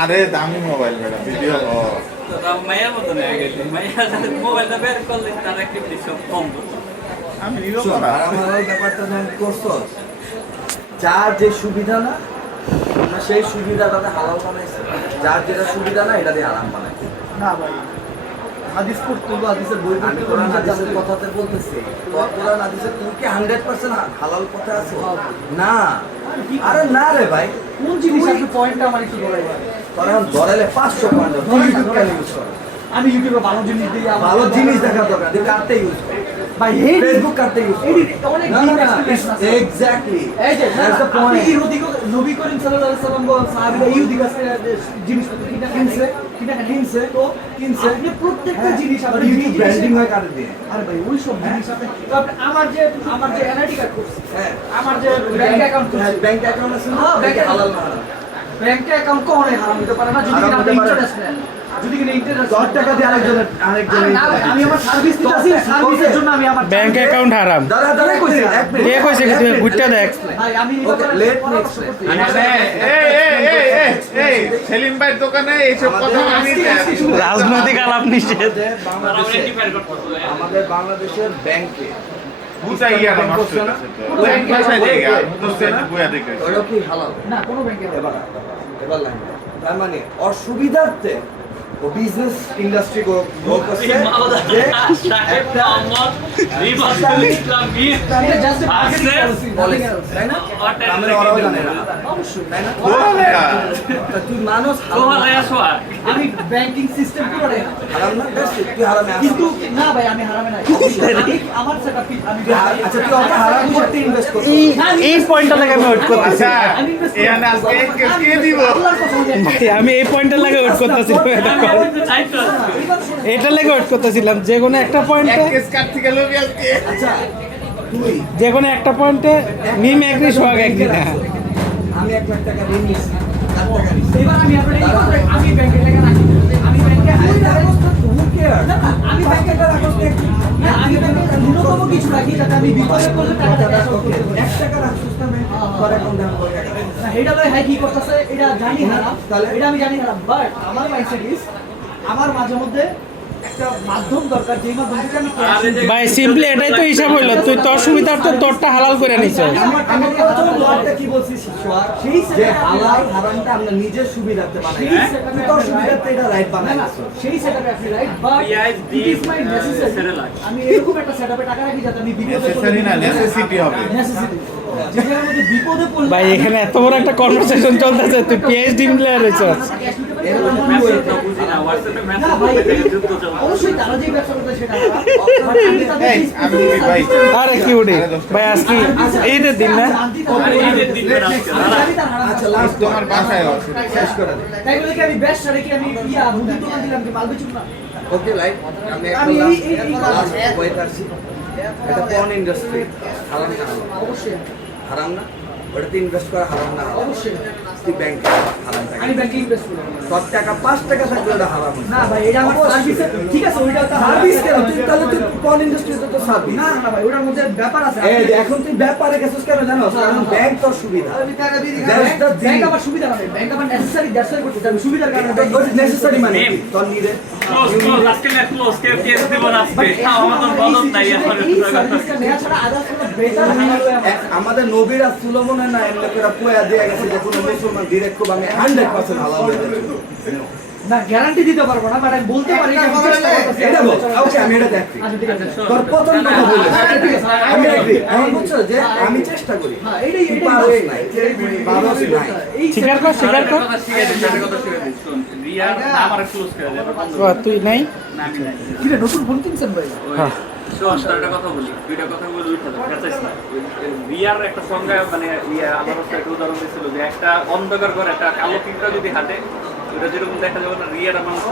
আরে দামি মোবাইল বেটা ভিডিও মায়ের মতন হয়ে গেছে মায়ের মোবাইলটা বের করলে তার অ্যাক্টিভিটি সব কম আমি নিব আমার ব্যাপারটা যখন করছো যার যে সুবিধা না আমরা সেই সুবিধাটাতে হালাল বানাইছি যার যেটা সুবিধা না এটা দিয়ে হারাম বানাইছি না ভাই হাদিস পড়তে বা হাদিসের বই আমি পড়তে কোরআন নিজের হাদিসের জানতে কথাতে বলতেছি কোরআন হাদিসের তুমি কি 100% হালাল পথে আছো না আরে না রে ভাই কোন জিনিস আপনি পয়েন্টটা আমার একটু ধরাই ভাই কারণ ধরালে 500 পয়েন্ট ইউটিউব কেন ইউজ করো আমি ইউটিউবে ভালো জিনিস দিই ভালো জিনিস দেখা দরকার তুমি কাটতে ইউজ করো ভাই ফেসবুক কাটতে ইউজ করো অনেক না না এক্স্যাক্টলি এই যে দ্যাটস দ্য আপনি পয়েন্ট কি নবী করিম সাল্লাল্লাহু আলাইহি সাল্লাম সাহাবীরা ইহুদি কাছে জিনিসপত্র কিনছে তো কিনছে আপনি প্রত্যেকটা জিনিস আপনি ইউটিউব ব্র্যান্ডিং হয় কাটে দিয়ে আরে ভাই ওই সব জিনিস আপনি তো আপনি আমার যে এনআইডি কার্ড করছে হ্যাঁ আমার যে ব্যাংক অ্যাকাউন্ট করছে ব্যাংক অ্যাকাউন্ট আছে না হ্যাঁ, ব্যাংক bank হালাল না হারাম ব্যাংক অ্যাকাউন্ট কোনে হারাম হতে পারে না যদি হারাম কিনা হতে আপনি পারে। ইন্টারেস্ট নেন যদি কিনা ইন্টারেস্ট 10 টাকা দিয়ে আরেকজনের আমি আমার সার্ভিস দিতেছি সার্ভিসের জন্য আমি আমার ব্যাংক অ্যাকাউন্ট হারাম দাঁড়া কইছে এক মিনিট কে কইছে কি তুমি বুঝতে দেখ ভাই আমি ওকে লেট নেক্সট এই সেলিম ভাইয়ের দোকানে এইসব কথা আমি রাজনৈতিক আলাপ নিষেধ আমাদের বাংলাদেশের ব্যাংকে বুঝাই গিয়া না নষ্ট হইতাছে তো ব্যাংক পয়সা দিয়ে গিয়া বুঝতে বুয়া দেখে ওটা কি হালাল না কোনো ব্যাংকে এবার লাইন তার মানে অসুবিধার্থে ও বিজনেস ইন্ডাস্ট্রি গো করছে যে একটা এটা জাস্ট মার্কেটিং পলিসি বলে তাই না আমরা ওরাও জানে না অবশ্যই তাই না বলে তা তুই মানুষ আমি ব্যাংকিং সিস্টেম পুরো হারাম না দ্যাটস ইট তুই হারামে আসিস কিন্তু না ভাই আমি হারামে নাই আমার সেটআপ আমি আচ্ছা তুই আমাকে হারাম করতে ইনভেস্ট করছিস এই পয়েন্টটা লাগে আমি ওয়েট করতেছি আচ্ছা এখানে আজকে কে দিব আমি এই পয়েন্টটা লাগে ওয়েট করতেছি এটা লাগে ওয়েট করতেছিলাম যে কোনো একটা পয়েন্টে এক কেস কাট থেকে লবি আজকে আচ্ছা তুই যে কোনো একটা পয়েন্টে মিম একদিন সোহাগ একদিন আমি 1 লাখ টাকা ঋণ নিয়েছি 1 লাখ টাকা নিয়েছি এবার আমি আপনাদের আমি ব্যাংকে টাকা রাখি আমি ব্যাংকে আমি ব্যাংকে টাকা রাখতে না আমি ব্যাংকে ন্যূনতম কিছু রাখি যাতে আমি বিপদে পড়লে টাকাটা ক্যাশ আউট করতে পারি 1 টাকা রাখছিস না করে কোন দাম করে টাকা না এটা ভাই হাই কি করতেছে এটা জানি না তাহলে? এটা আমি জানি না বাট আমার মাইন্ডসেট ইজ আমার মাঝে মধ্যে একটা মাধ্যম দরকার যেই মাধ্যম থেকে আমি cash ভাই সিম্পলি এটাই তো হিসাব হইলো তুই তোর সুবিধার তো তোরটা হালাল করে নিছিস আমি কথা কি বলছিস সোয়া সেই যে setup হালাল হারামটা আমরা নিজের সুবিধাতে বানাই সেই setup তুই তোর সুবিধাতে এটা রাইট না বানাই না সেই সেটআপে আপনি right but it is my necessary আমি এরকম একটা সেটআপে টাকা রাখি যাতে আমি বিপদে নেসেসারি না নেসেসিটি হবে নেসেসিটি যে জায়গার মধ্যে বিপদে পড়লে ভাই এখানে এত বড় একটা কনভারসেশন চলতেছে তুই পিএইচডি প্লেয়ার হইছস এরকম না ভাই অবশ্যই তারা যে ব্যবসা করতে সেটা এই, আমি বলি ভাই। আরে কি উঠি ভাই আজকে ঈদের দিন না আচ্ছা লাস্ট তোমার বাসায় আছে শেষ করে দে তাই বলে কি আমি ব্যবসা রেখে আমি মুদির দোকান দিলাম কি মাল বেচুন না ওকে লাইক আমি আমি একটা এই লাস্ট পয়েন্ট আসছি এটা পর্ন ইন্ডাস্ট্রি হারাম না হালাল? অবশ্যই হারাম না ওটাতে ইনভেস্ট করা হারাম না হালাল? অবশ্যই তুই ব্যাংকে হারাম টাকা আমি ব্যাংকে ইনভেস্ট করি তোর টাকা 5 টাকা থাকলে ওটা হারাম না ভাই এটা আমার সার্ভিস ঠিক আছে ওইটা তো সার্ভিস কেন তুই তাহলে তুই পর্ন ইন্ডাস্ট্রিতে তো সার্ভিস না না ভাই ওটার মধ্যে ব্যাপার আছে এই যে এখন তুই ব্যাপারে গেছিস কেন জানো কারণ ব্যাংক তোর সুবিধা That's the thing. ব্যাংক আমার সুবিধা না ব্যাংক আমার নেসেসারি দ্যাটস ওয়াই করতে আমি সুবিধার কারণে তোর নেসেসারি মানে কি? তোর নিরে এই সার্ভিসটা নেওয়া ছাড়া আদার্স কোনো বেটার হ্যান্ডেল হয় আমার আমাদের নবীরা সুলমনের না এমনি করে পুয়া দিয়ে গেছে যে কোনো মুসলমান ডিরেক্ট খুব আমি 100% হালাল হয়ে যাবে না গ্যারান্টি দিতে পারবো না বাট আমি বলতে পারি যে আমি চেষ্টা করতেছি। এটা বল ওকে আমি এটা দেখি আচ্ছা ঠিক আছে তোর প্রথম কথা বলে ঠিক আছে, আমি এগ্রি এখন বুঝছো যে আমি চেষ্টা করি হ্যাঁ এটাই তুই এটাই পারোস নাই পারোস নাই এই স্বীকার কর স্বীকার কর তুই নাই কি রে নতুন ফোন কিনছেন ভাই হ্যাঁ রিয়ার একটা সংজ্ঞা মানে আমার হচ্ছে একটা উদাহরণ দিয়েছিল যে একটা অন্ধকার ঘরে একটা কালো পিঁপড়া যদি হাঁটে ওটা যেরকম দেখা যাবে না রিয়ার মানুষ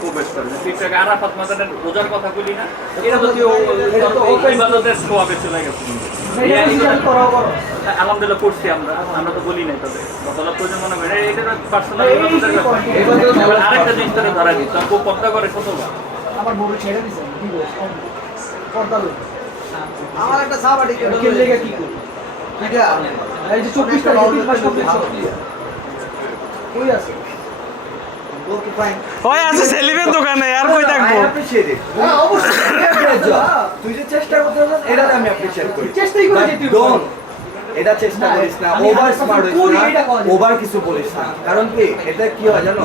প্রবেশ করে পিঁপড়াকে আরাফাত মাদানের রোজার কথা বলি না এটা যদি ইবাদতের সোয়াবে চলে গেছে আলহামদুলিল্লাহ করছি আমরা তো বলি নাই তবে বলা প্রয়োজন মনে হয় এটা পার্সোনাল আরেকটা জিনিস ধরে ধরা দিচ্ছে আর পদ্মা করে কতবার আমার বউ ছেড়ে দিছে কি বল পর্দা লই আমার একটা সাবাটি কে লেগে কি করি এটা এই যে 24 তারিখ 3 মাস কমপ্লিট সব কই আছে ওকে ফাইন ওই আছে সেলিমের দোকানে আর কই থাকবো আই অ্যাপ্রিশিয়েট ইট হ্যাঁ অবশ্যই তুই যে চেষ্টা করতেছিস এটা আমি অ্যাপ্রিশিয়েট করি চেষ্টাই করে যেতে ডোন্ট এটা চেষ্টা করিস না আমি ওভার 100% স্মার্ট করি, হইস এটা না করা যায়। ওভার কিছু বলিস না কারণ কি এটা কি হয় জানো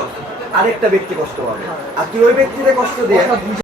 আরেকটা ব্যক্তি কষ্ট পাবে আর তুই ওই ব্যক্তিকে কষ্ট দিয়ে